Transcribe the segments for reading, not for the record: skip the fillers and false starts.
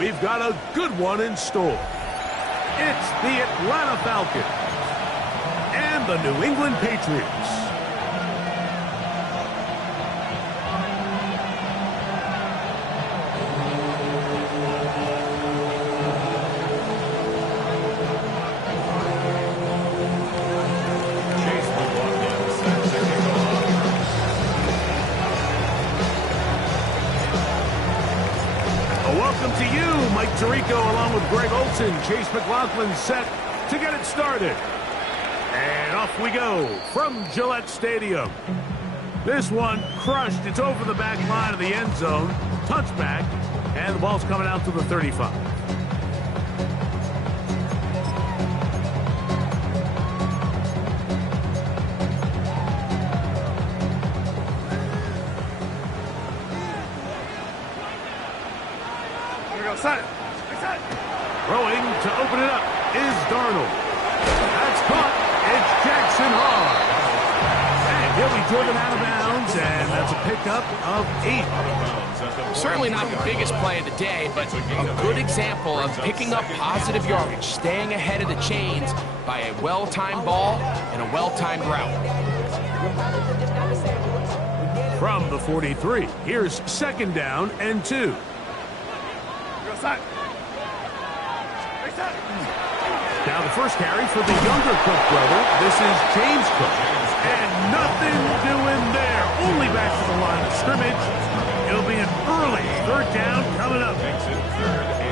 we've got a good one in store. It's the Atlanta Falcons and the New England Patriots. Welcome to you, Mike Tirico, along with Greg Olson. Chase McLaughlin set to get it started. And off we go from Gillette Stadium. This one crushed. It's over the back line of the end zone. Touchback. And the ball's coming out to the 35. Throwing to open it up is Darnold. That's caught. It's Jackson Hall. And he'll be driven out of bounds, and that's a pickup of 8. Certainly not the biggest play of the day, but a good example of picking up positive yardage, staying ahead of the chains by a well-timed ball and a well-timed route. From the 43, here's 2nd down and 2. Now the first carry for the younger Cook brother. This is James Cook. And nothing doing there. Only back to the line of scrimmage. It'll be an early 3rd down coming up.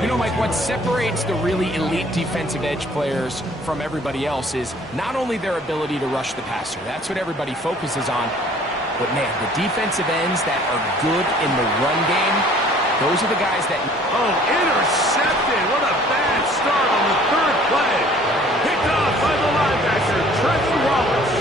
You know, Mike, what separates the really elite defensive edge players from everybody else is not only their ability to rush the passer. That's what everybody focuses on. But, man, the defensive ends that are good in the run game, those are the guys that... Oh, intercepted. What a bad start on the 3rd play. Picked off by the linebacker, Trevor Wallace.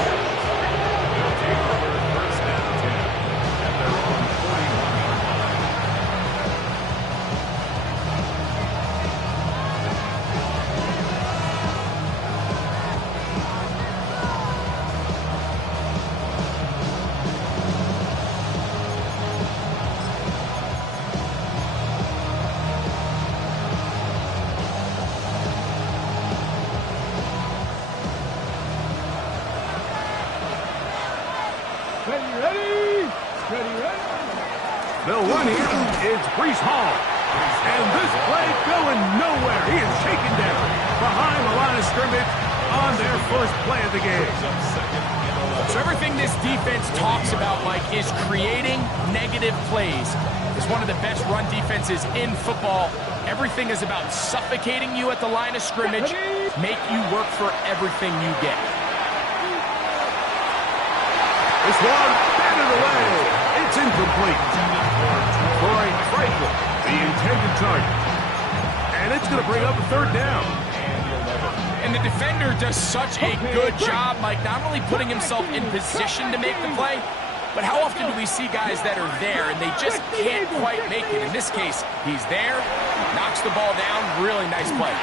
They'll run here. It's Breece Hall. And this play going nowhere. He is shaken down behind the line of scrimmage on their first play of the game. So everything this defense talks about, Mike, is creating negative plays. It's one of the best run defenses in football. Everything is about suffocating you at the line of scrimmage, make you work for everything you get. This one batted away. It's incomplete. Troy Franklin, the intended target. And it's going to bring up a 3rd down. And the defender does such a good job, Mike, not only putting himself in position to make the play, but how often do we see guys that are there and they just can't quite make it? In this case, he's there, knocks the ball down, really nice play.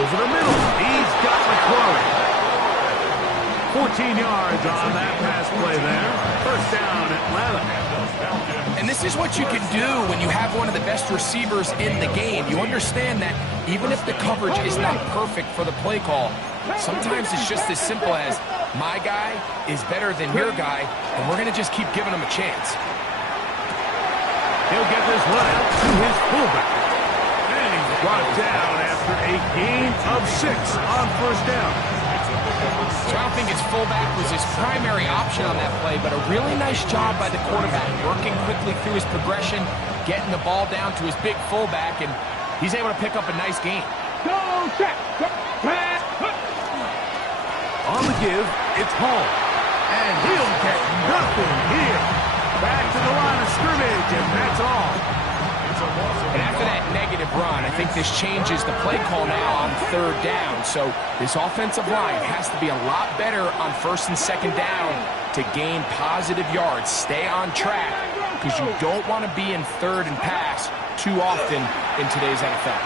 Over the middle, he's got McCrory. 14 yards on that pass play there. 1st down, Atlanta. And this is what you can do when you have one of the best receivers in the game. You understand that even if the coverage is not perfect for the play call, sometimes it's just as simple as my guy is better than your guy, and we're going to just keep giving him a chance. He'll get this one out to his fullback. And he's brought down after a gain of 6 on 1st down. So I don't think his fullback was his primary option on that play, but a really nice job by the quarterback, working quickly through his progression, getting the ball down to his big fullback, and he's able to pick up a nice gain. On the give, it's Hall. And he'll get nothing here. Back to the line of scrimmage, and that's all. And after that negative run, I think this changes the play call now on 3rd down. So this offensive line has to be a lot better on 1st and 2nd down to gain positive yards. Stay on track, because you don't want to be in 3rd and pass too often in today's NFL.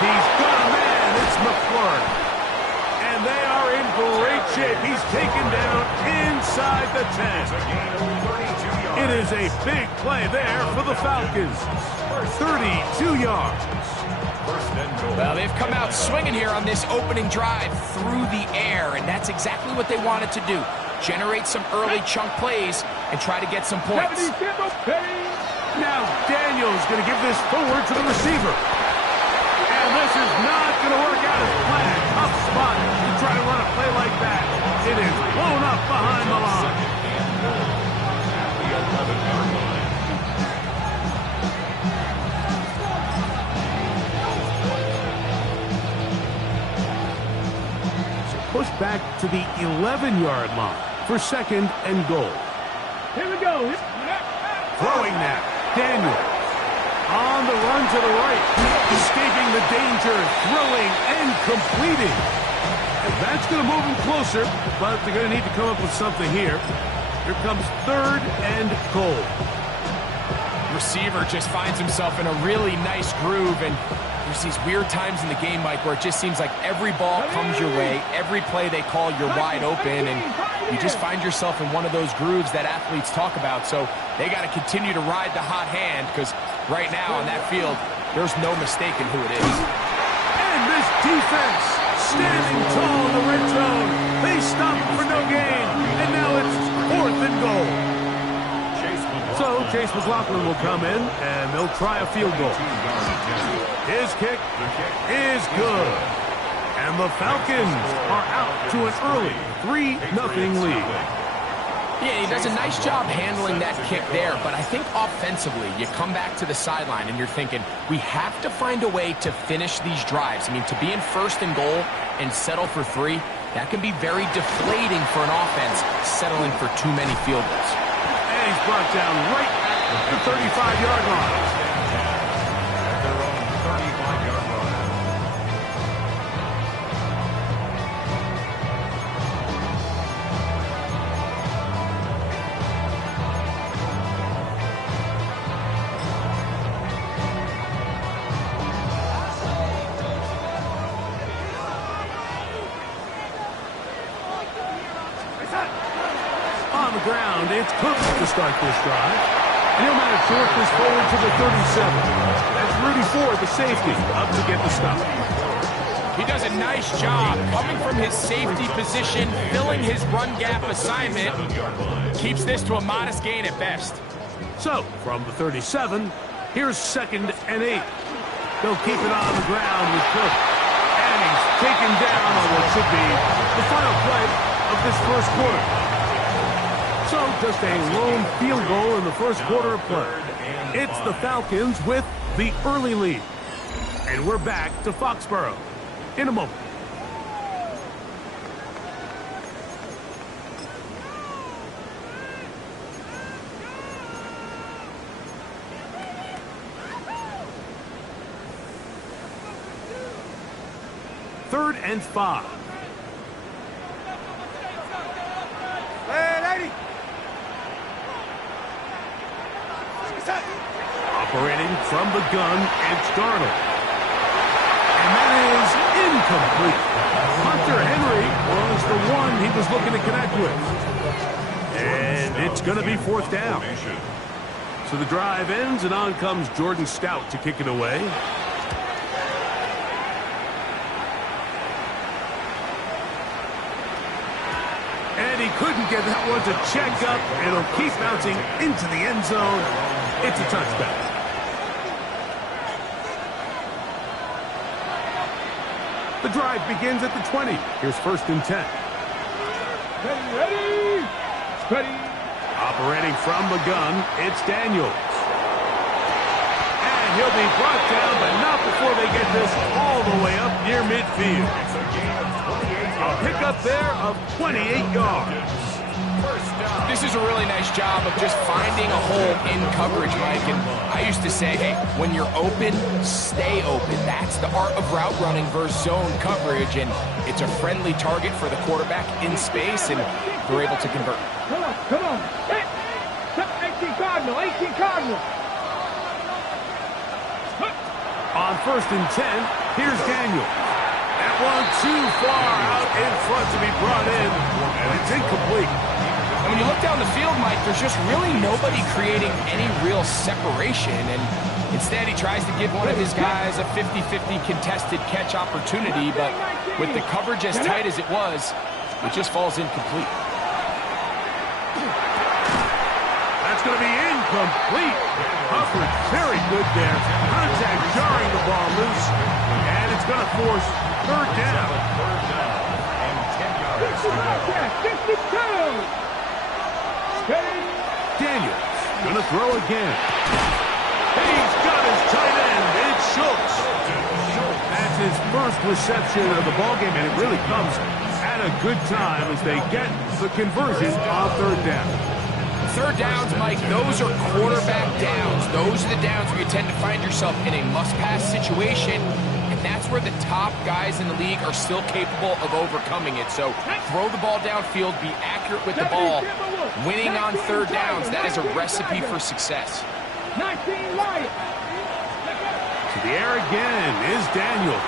He's got a man. It's McClure. And they are in great shape. He's taken down inside the 10. It is a big play there for the Falcons. 32 yards. Well, they've come out swinging here on this opening drive through the air, and that's exactly what they wanted to do. Generate some early chunk plays and try to get some points. Now Daniel's going to give this forward to the receiver. And this is not going to work out as planned. Tough spot to try to run a play like that. It is blown up behind the line. So push back to the 11-yard line for 2nd and goal. Here we go. Throwing now. Daniel on the run to the right. Escaping the danger, throwing and completing. And that's going to move him closer, but they're going to need to come up with something here. Here comes 3rd and goal. Receiver just finds himself in a really nice groove, and there's these weird times in the game, Mike, where it just seems like every ball comes your way, every play they call, you're wide open, and you just find yourself in one of those grooves that athletes talk about. So they got to continue to ride the hot hand, because right now on that field, there's no mistaking who it is. And this defense standing tall in the red zone. They stop for no gain, and now it's 4th and goal. So Chase McLaughlin will come in, and they'll try a field goal. His kick is good. And the Falcons are out to an early 3-0 lead. Yeah, he does a nice job handling that kick there, but I think offensively, you come back to the sideline and you're thinking, we have to find a way to finish these drives. I mean, to be in 1st and goal and settle for 3, that can be very deflating for an offense settling for too many field goals. And he's brought down right at the 35-yard line. On the ground, it's Cook to start this drive. And he'll manage to work this forward to the 37. That's Rudy Ford, the safety, up to get the stop. He does a nice job coming from his safety position, filling his run gap assignment. Keeps this to a modest gain at best. So, from the 37, here's 2nd and 8. They'll keep it on the ground with Cook. And he's taken down on what should be the final play of this first quarter. So just a lone field goal in the first quarter of play. It's the Falcons with the early lead. And we're back to Foxborough in a moment. Third and 5. Operating from the gun, it's Darnold. And that is incomplete. Hunter Henry was the one he was looking to connect with. And it's going to be 4th down. So the drive ends, and on comes Jordan Stout to kick it away. And he couldn't get that one to check up. It'll keep bouncing into the end zone. It's a touchdown. The drive begins at the 20. Here's 1st and 10. Ready. Operating from the gun, it's Daniels. And he'll be brought down, but not before they get this all the way up near midfield. A pickup there of 28 yards. This is a really nice job of just finding a hole in coverage, Mike. And I used to say, hey, when you're open, stay open. That's the art of route running versus zone coverage. And it's a friendly target for the quarterback in space, and they're able to convert. Come on. Hey, 18 Cardinal. On 1st and 10, here's Daniel. That one too far out in front to be brought in, and it's incomplete. And when you look down the field, Mike, there's just really nobody creating any real separation, and instead he tries to give one of his guys a 50-50 contested catch opportunity, but with the coverage as tight as it was, it just falls incomplete. That's going to be incomplete. Coverage very good there. Contact jarring the ball loose, and it's going to force third down. And 10 yards to go. 52. Daniels going to throw again. He's got his tight end. It's Schultz. That's his first reception of the ballgame, and it really comes at a good time as they get the conversion on third down. Third downs, Mike, those are quarterback downs. Those are the downs where you tend to find yourself in a must-pass situation, and that's where the top guys in the league are still capable of overcoming it. So throw the ball downfield, be accurate with the ball. Winning on third downs, that is a recipe for success. 19 Lions. To the air again is Daniels.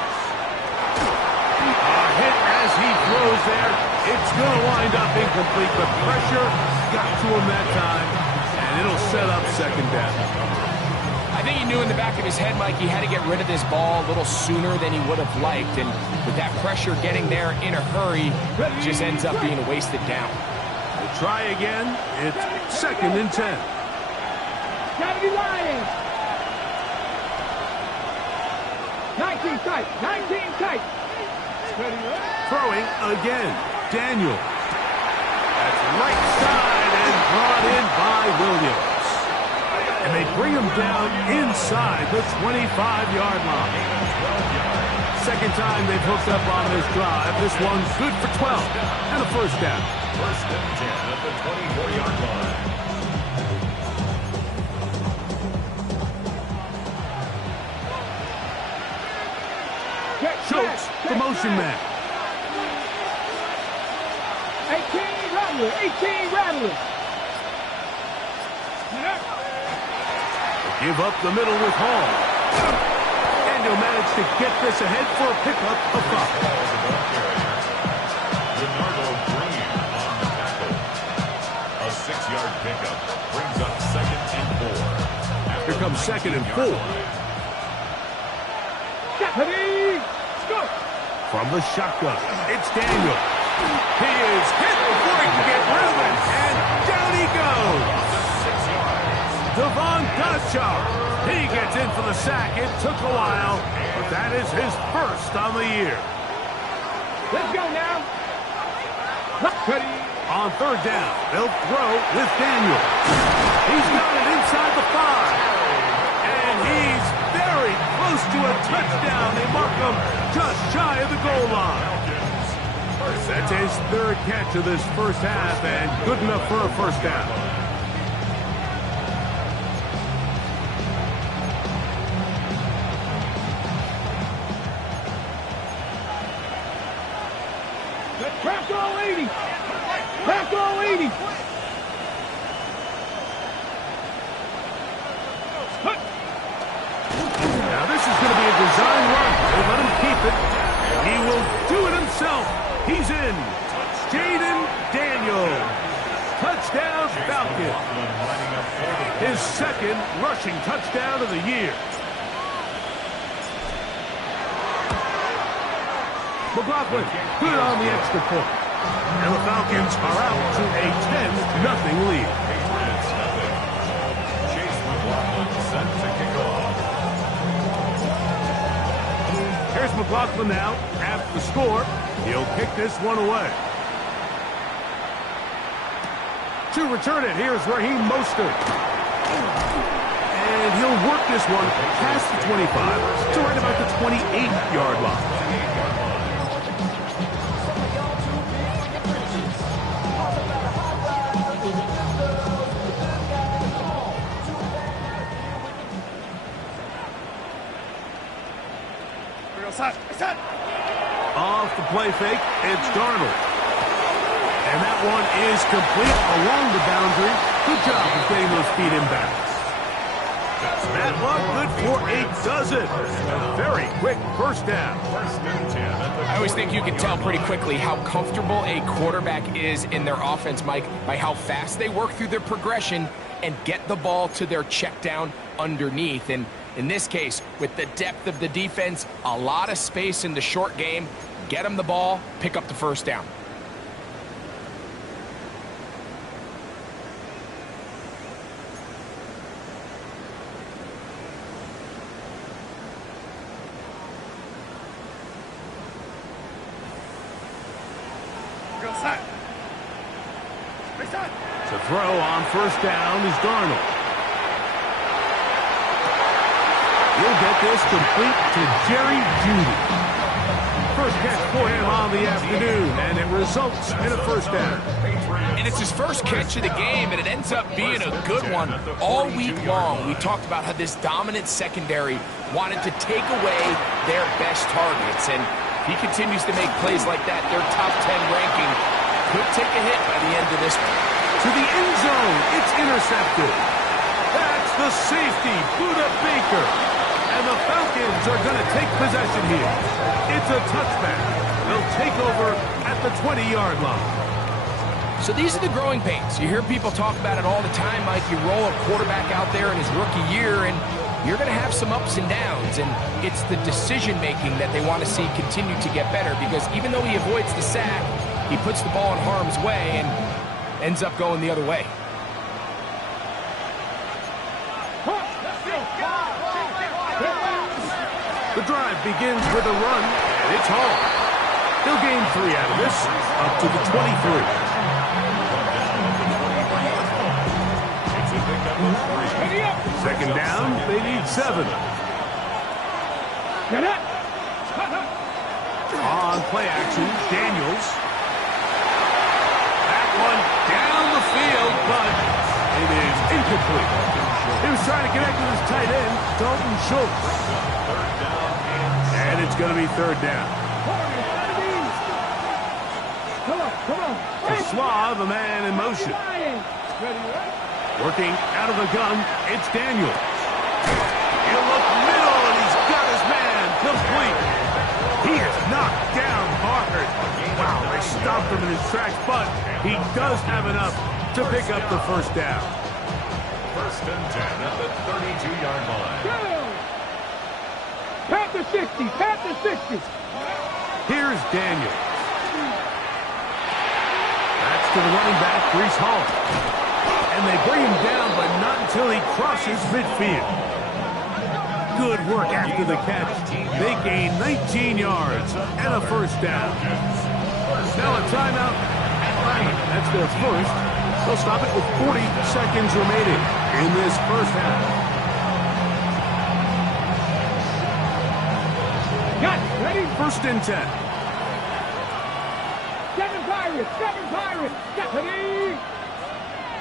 A hit as he throws there. It's going to wind up incomplete, but pressure got to him that time, and it'll set up second down. I think he knew in the back of his head, Mike, he had to get rid of this ball a little sooner than he would have liked, and with that pressure getting there in a hurry, it just ends up being a wasted down. We'll try again. It's second and 10. Gotta be Lions. 19 tight. 19 tight. Throwing again. Daniel. That's right side and brought in by Williams. And they bring him down inside the 25-yard line. Second time they've hooked up on this drive. This one's good for 12 and a first down. First and 10 at the 24-yard line. Schultz, the motion man. 18 Rattler. 18 Rattler. Give up the middle with Hall. And he'll manage to get this ahead for a pickup of 5. Bernardo Green on the tackle. A 6-yard pickup brings up second and 4. Here comes second and 4. From the shotgun, it's Daniel. He is hit before he can get rid of it, and down he goes. 6 yards. Devon Gottschalk. He gets in for the sack. It took a while, but that is his first on the year. Let's go now. On third down, they'll throw with Daniel. He's got it inside the 5. And he's very close to a touchdown. They mark him just shy of the goal line. That's his third catch of this first half, and good enough for a first down. Crack all 80. Crack all 80. Now this is going to be a design run. They let him keep it. He will do it himself. He's in. Jaden Daniels. Touchdown Falcon. His second rushing touchdown of the year. McLaughlin, good on the extra point. And the Falcons are out to a 10-0 lead. Patriots nothing. Chase McLaughlin set to kick off. Here's McLaughlin now. After the score, he'll kick this one away. To return it, here's Raheem Mostert. And he'll work this one past the 25 to right about the 28-yard line. Off the play fake, it's Darnold. And that one is complete along the boundary. Good job of getting those feet in bounds. That one good for a dozen. A very quick first down. I always think you can tell pretty quickly how comfortable a quarterback is in their offense, Mike, by how fast they work through their progression and get the ball to their check down underneath. And in this case, with the depth of the defense, a lot of space in the short game, get them the ball, pick up the first down. To throw on first down is Darnold. He'll get this complete to Jerry Jeudy. First catch for him on the afternoon, and it results in a first down. And it's his first catch of the game, and it ends up being a good one. All week long, we talked about how this dominant secondary wanted to take away their best targets, and he continues to make plays like that. Their top 10 ranking could take a hit by the end of this one. To the end zone, it's intercepted. That's the safety, Buda Baker. And the Falcons are going to take possession here. It's a touchback. They'll take over at the 20-yard line. So these are the growing pains. You hear people talk about it all the time, Mike. You roll a quarterback out there in his rookie year, and you're going to have some ups and downs. And it's the decision-making that they want to see continue to get better, because even though he avoids the sack, he puts the ball in harm's way and ends up going the other way. The drive begins with a run, and it's home. He'll gain 3 out of this, up to the 23. Second down, they need 7. On play action, Daniels. That one down the field, but it is incomplete. He was trying to connect with his tight end, Dalton Schultz. And it's going to be third down. To Suave, a man in motion. Working out of the gun, it's Daniels. He'll look middle, and he's got his man complete. He is knocked down hard. Wow, they stopped him in his tracks, but he does have enough to pick up the first down. First and 10 at the 32-yard line. Pat the 60, pat the 60. Here's Daniels. That's to the running back, Breece Hall. And they bring him down, but not until he crosses midfield. Good work after the catch. They gain 19 yards and a first down. Now a timeout at line. That's their first. They'll stop it with 40 seconds remaining in this first half. Got it. Ready? First and 10. 7 Pirates. 7 Pirates. Got it.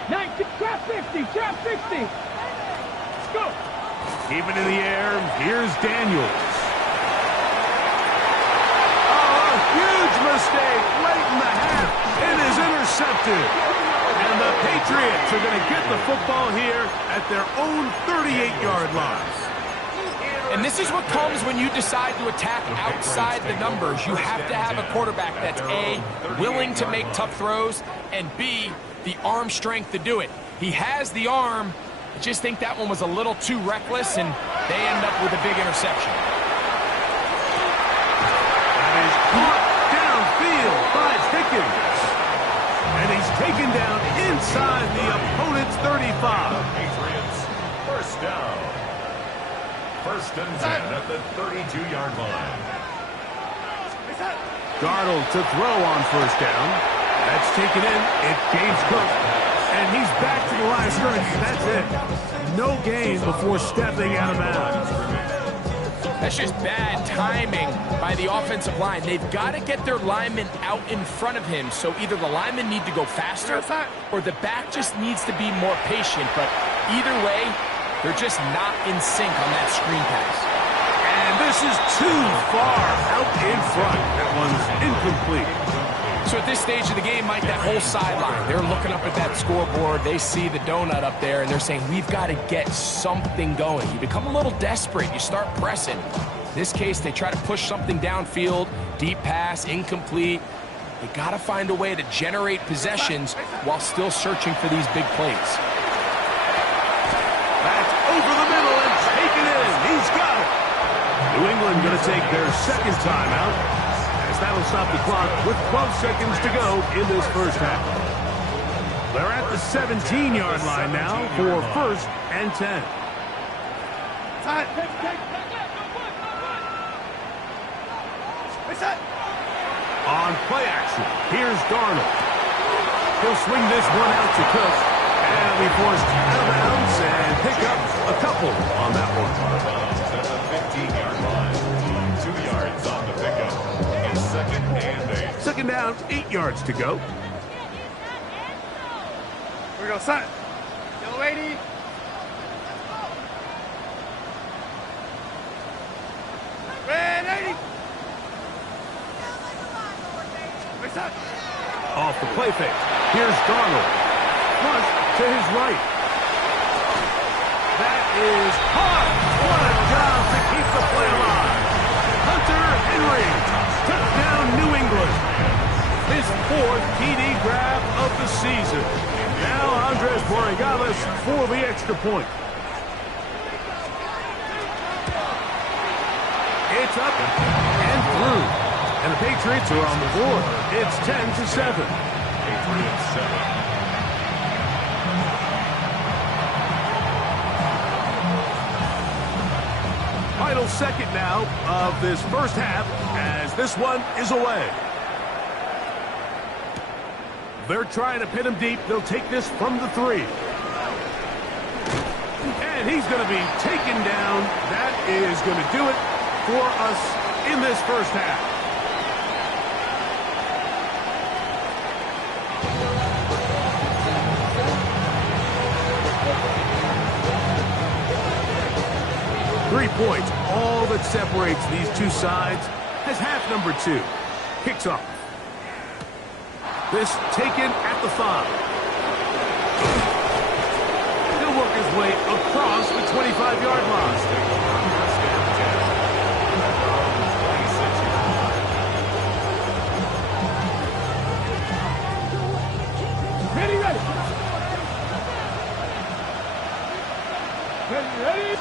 19. Trap 50. Trap 60. Let's go. Keep it in the air. Here's Daniels. Oh, a huge mistake late in the half. It is intercepted. And the Patriots are going to get the football here at their own 38-yard line. And this is what comes when you decide to attack outside the numbers. You have to have a quarterback that's A, willing to make tough throws, and B, the arm strength to do it. He has the arm. I just think that one was a little too reckless, and they end up with a big interception. That is caught downfield by Pickens. And he's taken down inside the opponent's 35. Patriots, first down. First and 10 at the 32-yard line. Darnold to throw on first down. That's taken in. It's James Cook. And he's back to the line of scrimmage. That's it. No gain before stepping out of bounds. That's just bad timing by the offensive line. They've got to get their linemen out in front of him. So either the linemen need to go faster or the back just needs to be more patient. But either way, they're just not in sync on that screen pass. And this is too far out in front. That one's incomplete. So at this stage of the game, Mike, that whole sideline, they're looking up at that scoreboard. They see the donut up there, and they're saying, we've got to get something going. You become a little desperate. You start pressing. In this case, they try to push something downfield, deep pass, incomplete. You got to find a way to generate possessions while still searching for these big plays. That's over the middle and taken in. He's got it. New England going to take their second timeout, as that'll stop the clock with 12 seconds to go in this first half. They're at the 17-yard line now for 1st and 10. On play action, here's Darnold. He'll swing this one out to Cook, and he'll be forced out of bounds and pick up a couple on that one. At the 15-yard line, 2 yards on the pickup. And 2nd and 8. Second down, 8 yards to go. Here we go, son. Yellow 80. Red 80. Off the play fake. Here's Darnold. Flush to his right. That is hard. What a job to keep the play alive. Hunter Henry took down New England. His 4th TD grab of the season. Now Andres Borregales for the extra point. It's up and through. And the Patriots are on the board. It's 10-7. Patriots 7. Final second now of this first half as this one is away. They're trying to pin him deep. They'll take this from the 3. And he's going to be taken down. That is going to do it for us in this first half. Points, all that separates these two sides, as half number 2 kicks off. This taken at the 5. He'll work his way across the 25-yard line. Ready, ready. Ready, ready.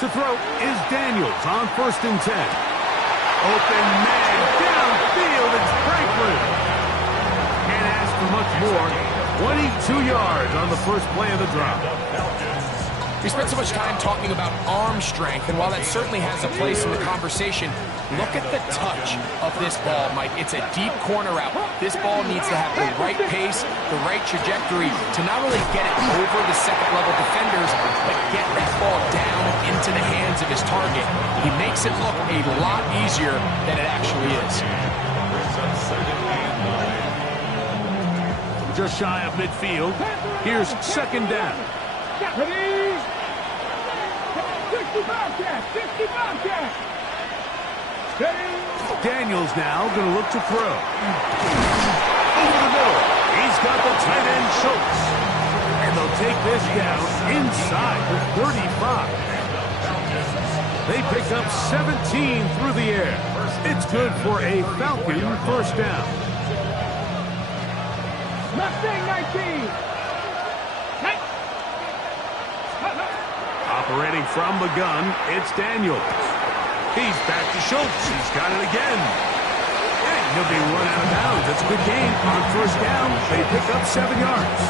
To throw is Daniels on 1st and 10. Open man downfield. It's Franklin. Can't ask for much more. 22 yards on the first play of the drop. We spent so much time talking about arm strength, and while that certainly has a place in the conversation, look at the touch of this ball, Mike. It's a deep corner route. This ball needs to have the right pace, the right trajectory to not only get it over the second-level defenders, but get that ball down into the hands of his target. He makes it look a lot easier than it actually is. Just shy of midfield. Here's 2nd down. Ready? 60 Bobcat! 60 Bobcat! Ready? Daniels now going to look to throw. Over the middle. He's got the tight end Schultz. And they'll take this down inside the 35. They pick up 17 through the air. It's good for a Falcon first down. Mustang 19! Operating from the gun, it's Daniels. He's back to Schultz. He's got it again. And he'll be run out of bounds. It's a good game. On 1st down, they pick up 7 yards.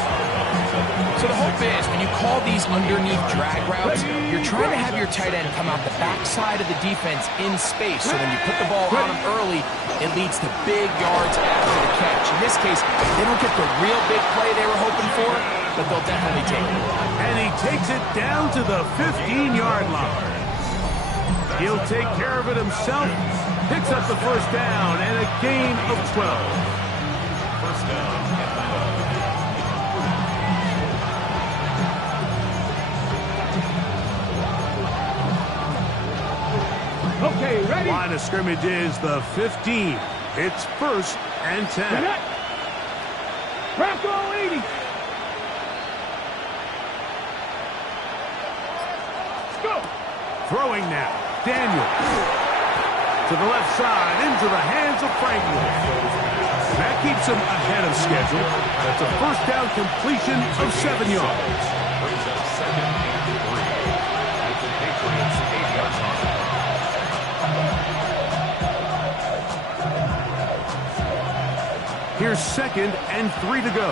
So the hope is, when you call these underneath drag routes, you're trying to have your tight end come out the backside of the defense in space. So when you put the ball on him early, it leads to big yards after the catch. In this case, they don't get the real big play they were hoping for, but they'll definitely take it. And he takes it down to the 15-yard line. He'll take care of it himself. Picks up the first down and a gain of 12. First down. Okay, ready? Line of scrimmage is the 15. It's 1st and 10. Bronco 80. Let's go. Throwing now. Daniel. To the left side, into the hands of Franklin. That keeps him ahead of schedule. That's a first down completion of 7 yards. Brings up second and 3 at the Patriots' 8-yard line. Here's second and 3 to go.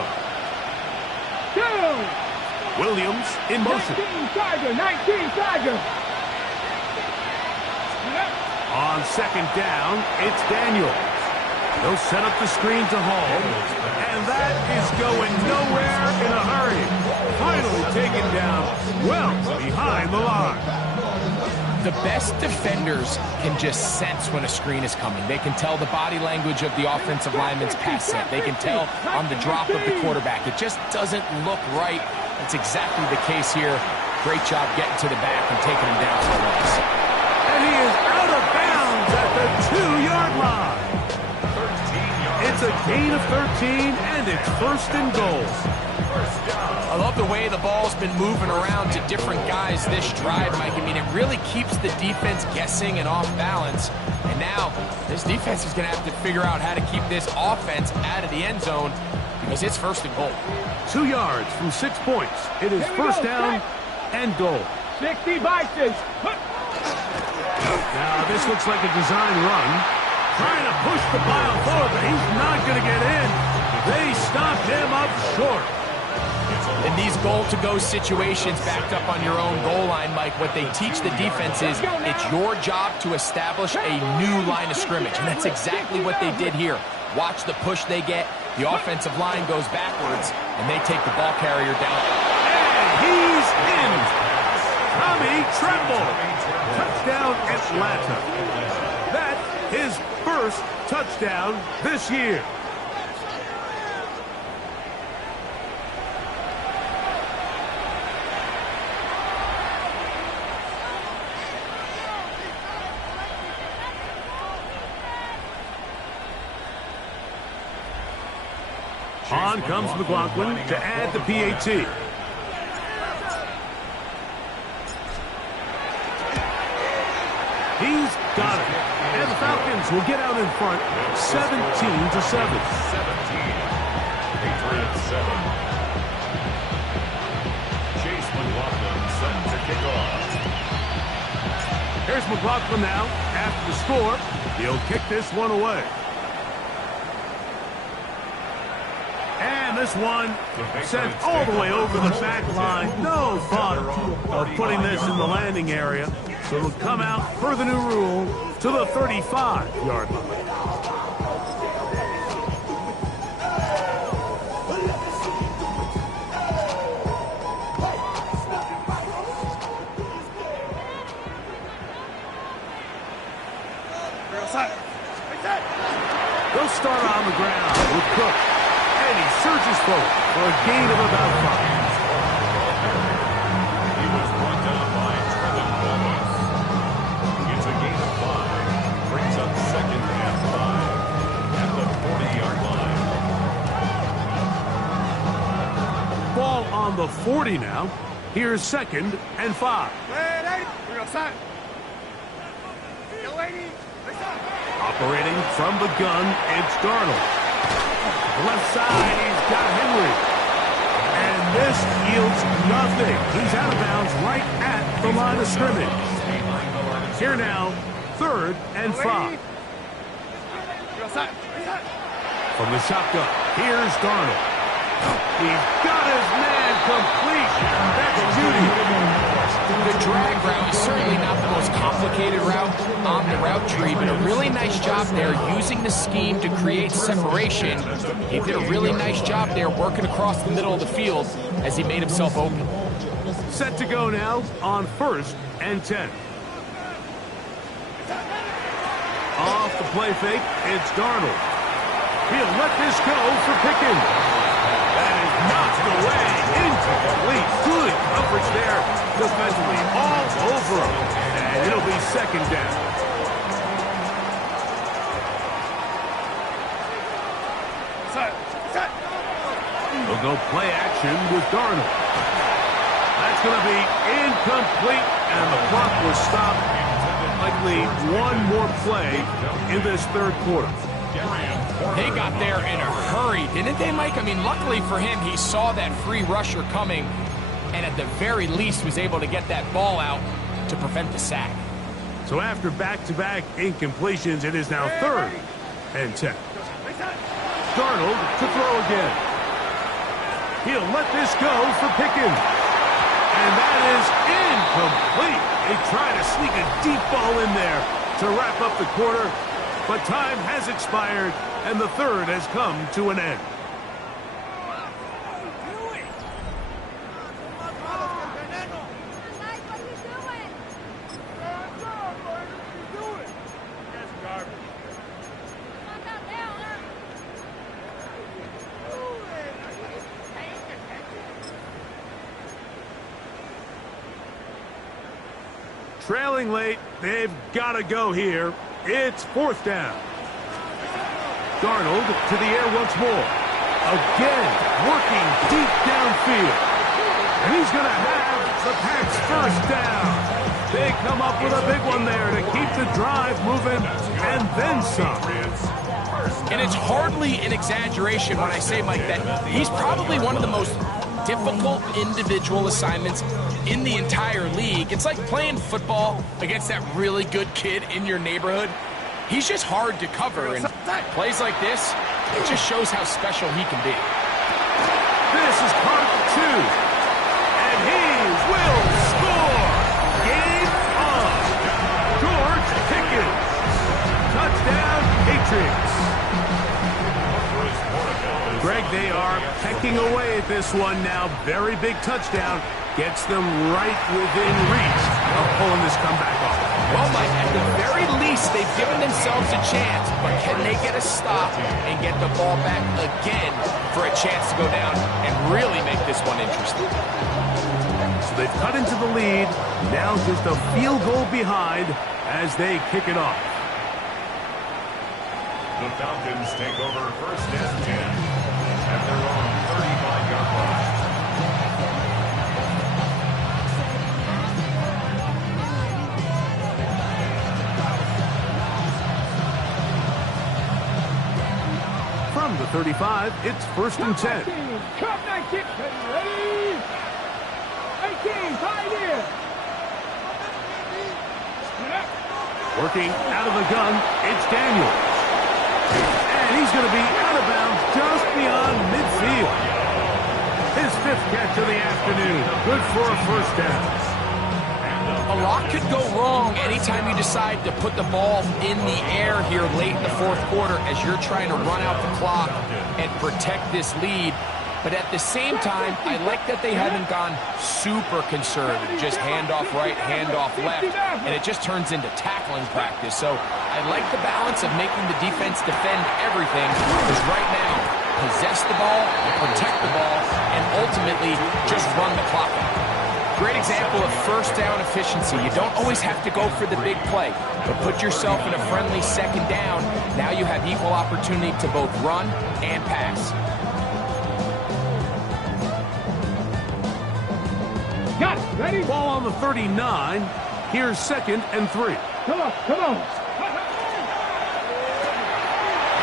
Go. Williams in motion. 19 Tiger. 19 Tiger. On second down, it's Daniel. They'll set up the screen to Hall. And that is going nowhere in a hurry. Finally taken down well behind the line. The best defenders can just sense when a screen is coming. They can tell the body language of the offensive lineman's pass set. They can tell on the drop of the quarterback. It just doesn't look right. That's exactly the case here. Great job getting to the back and taking him down for a loss. And he is out of bounds at the 2-yard line. 13 yards. It's a gain of 13, and it's first and goal. First down. I love the way the ball's been moving around to different guys this drive, Mike. I mean, it really keeps the defense guessing and off balance. And now, this defense is going to have to figure out how to keep this offense out of the end zone because it's first and goal. 2 yards from 6 points. It is first down and goal. 60 Bisons. Now, this looks like a design run. Trying to push the pile forward, but he's not going to get in. They stopped him up short. In these goal-to-go situations backed up on your own goal line, Mike, what they teach the defense is it's your job to establish a new line of scrimmage, and that's exactly what they did here. Watch the push they get. The offensive line goes backwards, and they take the ball carrier down. And he's in. Tommy Tremble. Touchdown, Atlanta. That's his first touchdown this year. On comes McLaughlin to add the PAT. He's got it. And the Falcons will get out in front 17-7. 17. Patriots 7. Chase McLaughlin set to kick off. Here's McLaughlin now. After the score, he'll kick this one away. And this one sent all the way over the back line. No thought of putting this in the landing area. So it'll come out per the new rule to the 35-yard line. They'll start on the ground with Cook. And he surges forward for a gain of about 5. He was brought down by Trevin Wallace. It's a gain of 5. Brings up second and 5 at the 40-yard line. Ball on the 40 now. Here's second and 5. Operating from the gun, it's Darnold. Left side, he's got Henry. And this yields nothing. He's out of bounds right at the line of scrimmage. Here now, third and 5. From the shotgun, here's Darnold. He's got his man complete. That's Judy. The drag route is certainly not the most complicated route on the route tree, but a really nice job there using the scheme to create separation. He did a really nice job there working across the middle of the field as he made himself open. Set to go now on first and 10. Off the play fake, it's Darnold. He'll let this go for Pickens. That is knocked away, incomplete. Good coverage there, defensively all over him. And it'll be second down. go play action with Darnold. That's going to be incomplete, and the clock will stop. Likely one more play in this third quarter. They got there in a hurry, didn't they, Mike? I mean, luckily for him, he saw that free rusher coming, and at the very least was able to get that ball out to prevent the sack. So after back-to-back incompletions, it is now 3rd and 10. Darnold to throw again. He'll let this go for Pickens. And that is incomplete. They try to sneak a deep ball in there to wrap up the quarter, but time has expired, and the third has come to an end. Trailing late, they've got to go here. It's 4th down. Darnold to the air once more. Again, working deep downfield. And he's going to have the Pats' first down. They come up with a big one there to keep the drive moving, and then some. And it's hardly an exaggeration when I say, Mike, that he's probably one of the most difficult individual assignments in the entire league. It's like playing football against that really good kid in your neighborhood. He's just hard to cover, and plays like this, it just shows how special he can be. This is Cardinal 2, and he will score. Game on. George Pickens. Touchdown, Patriots. Greg, they are pecking away at this one now. Very big touchdown. Gets them right within reach of pulling this comeback off. Well, Mike, at the very least, they've given themselves a chance, but can they get a stop and get the ball back again for a chance to go down and really make this one interesting? So they've cut into the lead. Now just a field goal behind as they kick it off. The Falcons take over 1st and 10 at their own 35-yard line. From the 35, it's 1st and 10. Cup 19. Ready? 18, tied in. Working out of the gun, it's Daniel. And he's going to be out of bounds just beyond midfield. His 5th catch of the afternoon. Good for a first down. A lot could go wrong anytime you decide to put the ball in the air here late in the 4th quarter as you're trying to run out the clock and protect this lead. But at the same time, I like that they haven't gone super conservative. Just handoff right, handoff left, and it just turns into tackling practice. So I like the balance of making the defense defend everything, because right now, possess the ball, protect the ball, and ultimately just run the clock out. Great example of first down efficiency. You don't always have to go for the big play, but put yourself in a friendly 2nd down. Now you have equal opportunity to both run and pass. Got it. Ready? Ball on the 39. Here's 2nd and 3. Come on, come on.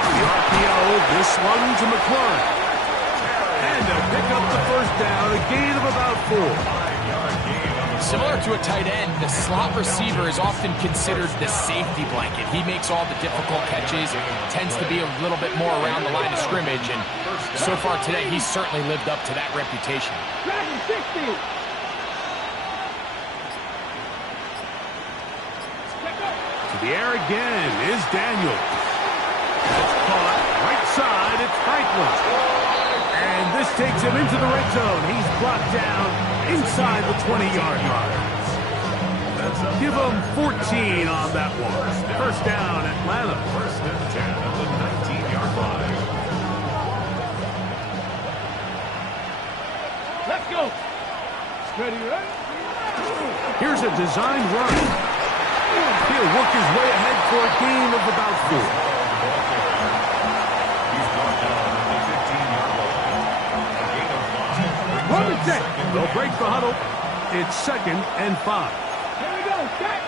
The RPO, this one to McLaurin. And they'll pick up the first down, a gain of about 4. Similar to a tight end, the slot receiver is often considered the safety blanket. He makes all the difficult catches, tends to be a little bit more around the line of scrimmage, and so far today, he's certainly lived up to that reputation. Dragon 60. To the air again is Daniel. It's caught right side, it's Franklin. And this takes him into the red zone. He's brought down inside the 20-yard line. Give him 14 on that one. First down, Atlanta. 1st and 10 at the 19-yard line. Let's go. Ready, ready? Here's a design run. He'll work his way ahead for a gain of about 4. He's brought down at the 15-yard line. A gain of set. They'll break the huddle. It's 2nd and 5. Here we go, set.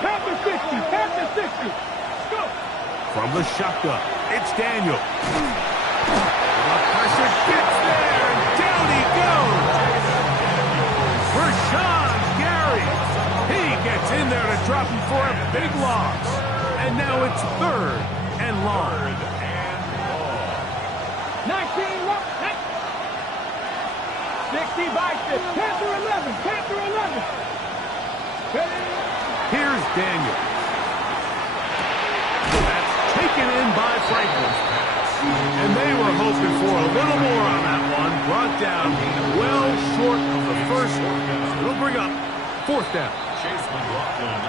Panther 60, Panther 60. Go. From the shotgun, it's Daniel. The pressure gets there, and down he goes. Rashawn Gary. He gets in there to drop him for a big loss. And now it's 3rd and long. 19, 60 by 6. Panther 11, Panther 11. Here's Daniel. That's taken in by Franklin. And they were hoping for a little more on that one. Brought down well short of the first one. It'll bring up 4th down.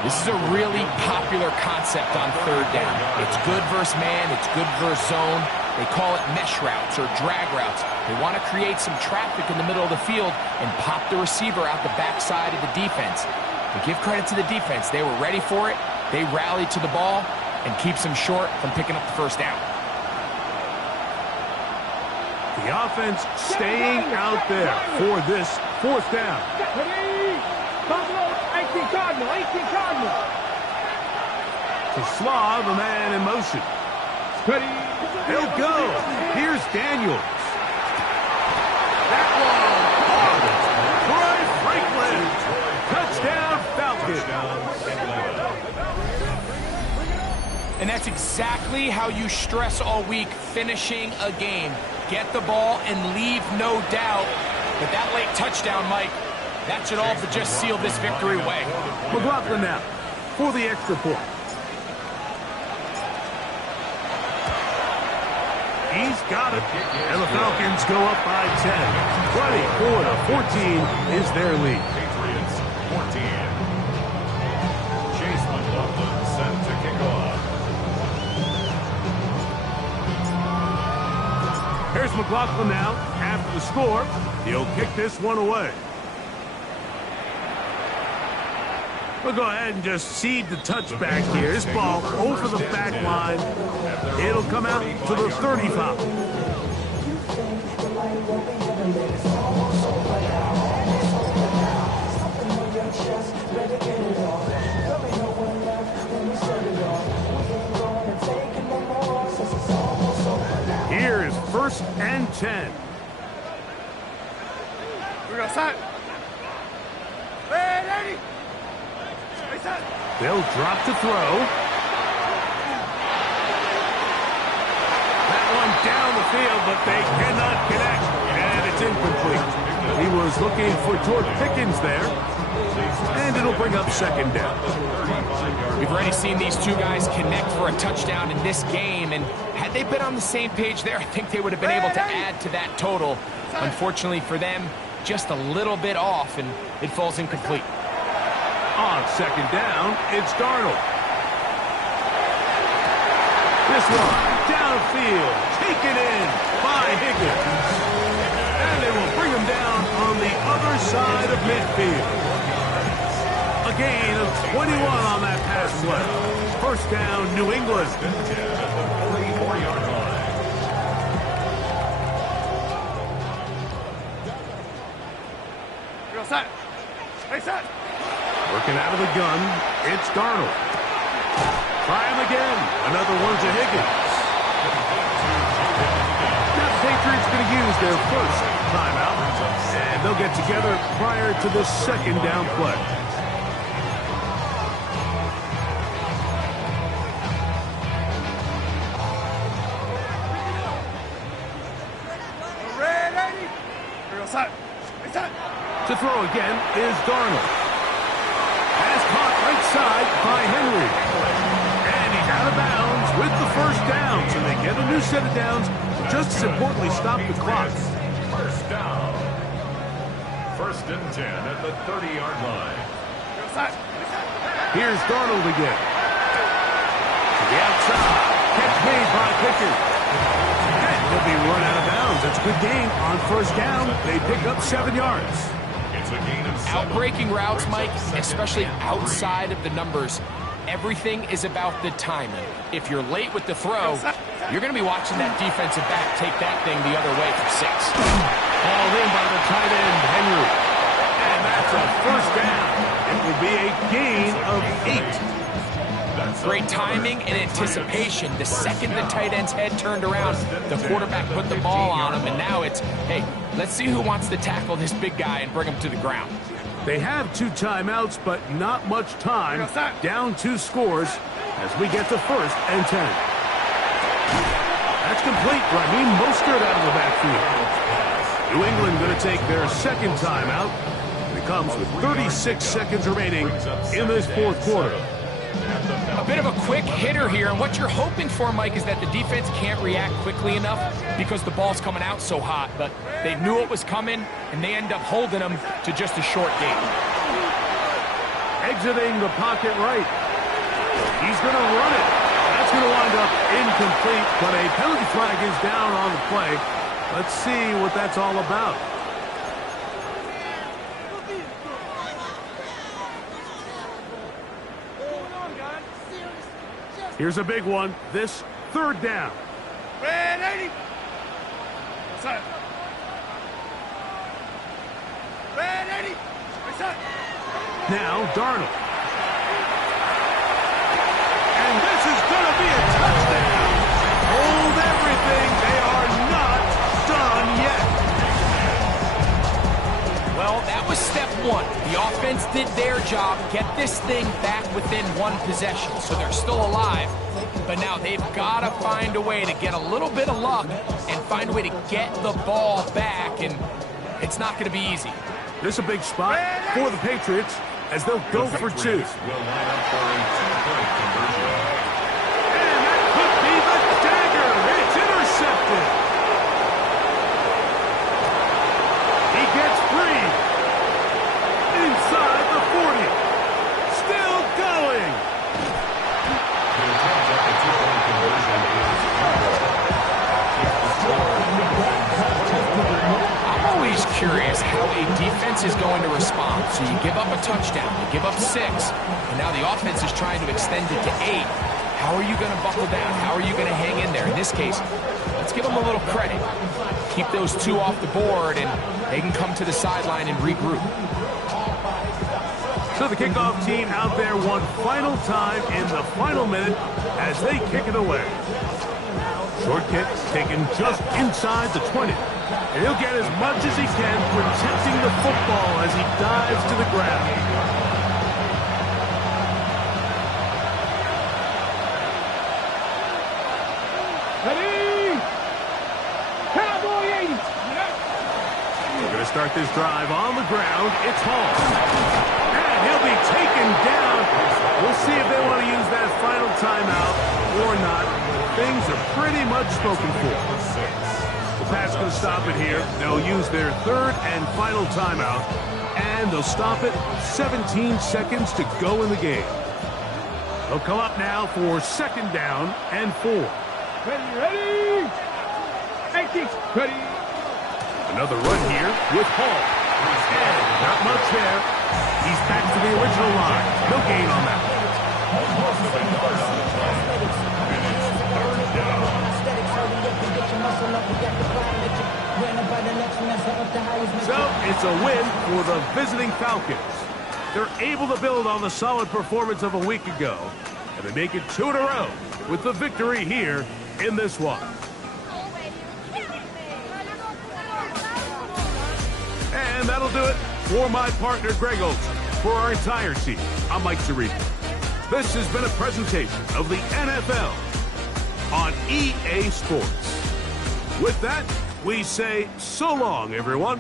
This is a really popular concept on 3rd down. It's good versus man, it's good versus zone. They call it mesh routes or drag routes. They want to create some traffic in the middle of the field and pop the receiver out the backside of the defense. But give credit to the defense. They were ready for it. They rallied to the ball and keeps them short from picking up the 1st down. The offense staying out there for this 4th down. 18 Cardinal, 18 Cardinal. To Slav, a man in motion. He'll go. Here's Daniels. That one. Bryce Franklin. Touchdown, Falcons. And that's exactly how you stress all week, finishing a game. Get the ball and leave no doubt. But that late touchdown, Mike, that should all but just seal this victory away. McLaughlin now for the extra point. He's got it. And the Falcons go up by 10. 24-14 is their lead. Patriots 14. Chase McLaughlin set to kick off. Here's McLaughlin now after the score. He'll kick this one away. We'll go ahead and just cede the touchback here. This ball over the back line. It'll come out to the 35. Here's 1st and 10. We're going to set. Ready. They'll drop to throw. That one down the field, but they cannot connect. And it's incomplete. He was looking for George Pickens there. And it'll bring up 2nd down. We've already seen these two guys connect for a touchdown in this game, and had they been on the same page there, I think they would have been able to add to that total. Unfortunately for them, just a little bit off, and it falls incomplete. On 2nd down, it's Darnold. This one, downfield, taken in by Higgins. And they will bring him down on the other side of midfield. A gain of 21 on that pass play. 1st down, New England. Go set. Hey, set. Working out of the gun, it's Darnold. Try him again. Another one to Higgins. Now the Patriots going to use their 1st timeout, and they'll get together prior to the 2nd down play. Ready. We're going to set. Hey, set. To throw again is Darnold. Pass caught right side by Henry. And he's out of bounds with the 1st down. So they get a new set of downs. Just as importantly, stop the clock. 1st down. 1st and 10 at the 30-yard line. Here's Darnold again. To the outside. Catch made by Pickens. And he'll be run out of bounds. That's a good gain on 1st down. They pick up 7 yards. It's a gain of 7. Outbreaking routes, Mike, especially outside of the numbers, everything is about the timing. If you're late with the throw, you're going to be watching that defensive back take that thing the other way for 6. Called in by the tight end, Henry. And that's a first down. It will be a gain of 8. Great timing and anticipation. The second the tight end's head turned around, the quarterback put the ball on him, and now it's, hey, let's see who wants to tackle this big guy and bring him to the ground. They have 2 timeouts, but not much time. Down 2 scores as we get to 1st and 10. That's complete. Raheem Mostert out of the backfield. New England going to take their 2nd timeout. It comes with 36 seconds remaining in this 4th quarter. A bit of a quick hitter here, and what you're hoping for, Mike, is that the defense can't react quickly enough because the ball's coming out so hot, but they knew it was coming, and they end up holding them to just a short game. Exiting the pocket right. He's going to run it. That's going to wind up incomplete, but a penalty flag is down on the play. Let's see what that's all about. Here's a big one. This 3rd down. Red 80. Side. Red 80. Side. Now Darnold. And this is going to be a touchdown. Hold everything. They are not done yet. Well, that was step 1. The offense did their job, get this thing back within 1 possession, so they're still alive. But now they've got to find a way to get a little bit of luck and find a way to get the ball back, and it's not going to be easy. This is a big spot for the Patriots as they'll go for 2. Will line up for a 2-point conversion. And that could be the dagger. It's intercepted. He gets free. Inside the 40. Still going. The attempt at the 2-point conversion is I'm always curious how a defense is going to respond. So you give up a touchdown, you give up 6, and now the offense is trying to extend it to 8. How are you going to buckle down? How are you going to hang in there? In this case, let's give them a little credit. Keep those 2 off the board, and they can come to the sideline and regroup. So the kickoff team out there one final time in the final minute as they kick it away. Short kick taken just inside the 20. And he'll get as much as he can protecting the football as he dives to the ground. Ready? Cowboy 80. We're going to start this drive on the ground. It's Hall. And he'll be taken down. We'll see if they want to use that final timeout or not. Things are pretty much spoken for. The Pats going to stop it here. They'll use their 3rd and final timeout. And they'll stop it 17 seconds to go in the game. They'll come up now for 2nd down and 4. Ready? 80. Ready? Another run here with Hall. And not much there. He's back to the original line. No gain on that. So it's a win for the visiting Falcons. They're able to build on the solid performance of a week ago, and they make it 2 in a row with the victory here in this one. And that'll do it for my partner, Greg Olson. For our entire team, I'm Mike Tirico. This has been a presentation of the NFL on EA Sports. With that, we say so long, everyone.